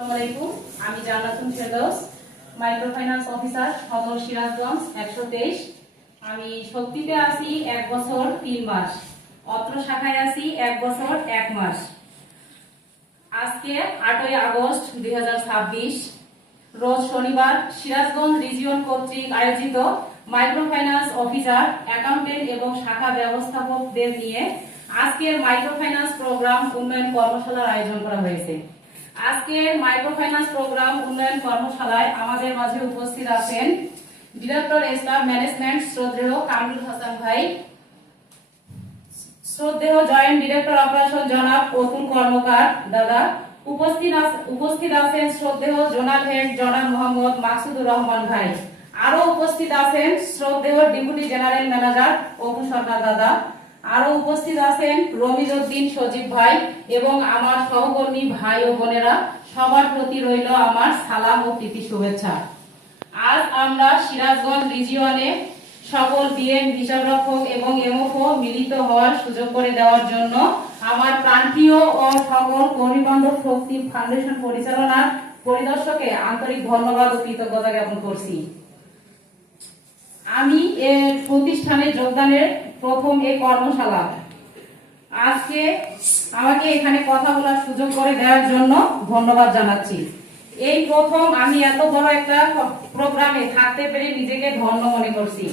আসসালামু আলাইকুম, আমি জান্নাতুল ফেরদৌস, মাইক্রোফাইন্যান্স অফিসার, সদর সিরাজগঞ্জ 123। আমি শক্তিতে আছি 1 বছর 3 মাস, অত্র শাখায় আছি 1 বছর 1 মাস। আজকে 8ই আগস্ট 2026 রোজ শনিবার সিরাজগঞ্জ রিজিয়ন কর্তৃক আয়োজিত মাইক্রোফাইন্যান্স অফিসার, অ্যাকাউন্টেন্ট এবং শাখা ব্যবস্থাপকদের নিয়ে আজকের মাইক্রোফাইন্যান্স প্রোগ্রাম উন্নয়ন কর্মশালার আয়োজন করা হয়েছে। আজকের মাইক্রোফাইন্যান্স প্রোগ্রাম উন্নয়ন কর্মশালায় আমাদের মাঝে উপস্থিত আছেন ডিরেক্টর স্টাফ ম্যানেজমেন্ট শ্রদ্ধেয় কামরুল হাসান ভাই, শ্রদ্ধেয় জয়েন্ট ডিরেক্টর অপারেশন জনাব অতুল কর্মকার দাদা, উপস্থিত আছেন শ্রদ্ধেয় জোনাল হেড জনাব মোহাম্মদ মাকসুদুর রহমান ভাই, আরো উপস্থিত আছেন শ্রদ্ধেয় ডেপুটি জেনারেল ম্যানেজার অপু সরকার দাদা, আরো উপস্থিত আছেন রমিজ উদ্দিন সজীব ভাই এবং আমার সহকর্মী ভাই ও বোনেরা, সবার প্রতি রইল আমার সালাম ও প্রীতি শুভেচ্ছা। আজ আমরা সিরাজগঞ্জ রিজিয়নে সকল বিএম হিসাবরক্ষক এবং এমওফও মিলিত হওয়ার সুযোগ করে দেওয়ার জন্য আমার প্রাণপ্রিয় ও সকল কর্মীবান্ধব শক্তি ফাউন্ডেশন পরিচালনার পরিদর্শকে আন্তরিক ধন্যবাদ ও কৃতজ্ঞতা জ্ঞাপন করছি। আমি এই প্রতিষ্ঠানে যোগদানের প্রথম এই কর্মশালা, আজকে আমাকে এখানে কথা বলার সুযোগ করে দেওয়ার জন্য ধন্যবাদ জানাচ্ছি। এই প্রথম আমি এত বড় একটা প্রোগ্রামে থাকতে পেরে নিজেকে ধন্য মনে করছি।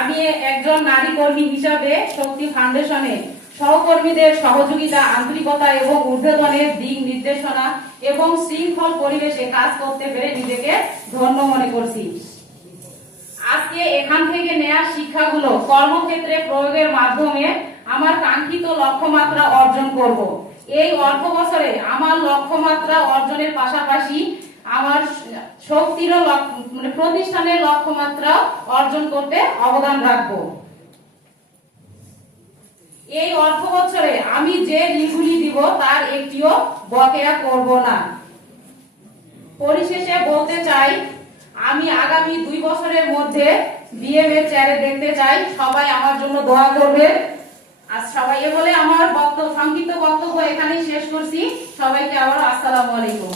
আমি একজন নারী কর্মী হিসাবে শক্তি ফাউন্ডেশনে সহকর্মীদের সহযোগিতা, আন্তরিকতা এবং ঊর্ধ্বতনের দিক নির্দেশনা এবং শৃঙ্খল পরিবেশে কাজ করতে পেরে নিজেকে ধন্য মনে করছি। আজকে এখান থেকে নেওয়া শিক্ষাগুলো কর্মক্ষেত্রে প্রয়োগের মাধ্যমে আমার কাঙ্ক্ষিত লক্ষ্যমাত্রা অর্জন করব। এই অর্থ বছরে আমার লক্ষ্যমাত্রা অর্জনের পাশাপাশি আমার শক্তির প্রতিষ্ঠানের লক্ষ্যমাত্রা অর্জন করতে অবদান রাখব। এই অর্থ বছরে আমি যে ঋণগুলি দিব তার একটিও বকেয়া করব না। পরিশেষে বলতে চাই, আমি আগামী 2 বছরের মধ্যে বিএম এর চেয়ারে দেখতে চাই। সবাই আমার জন্য দোয়া করবে। আর সবাই বলে আমার সংক্ষিপ্ত বক্তব্য এখানেই শেষ করছি। সবাইকে আবার আসসালামু আলাইকুম।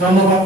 ধন্যবাদ।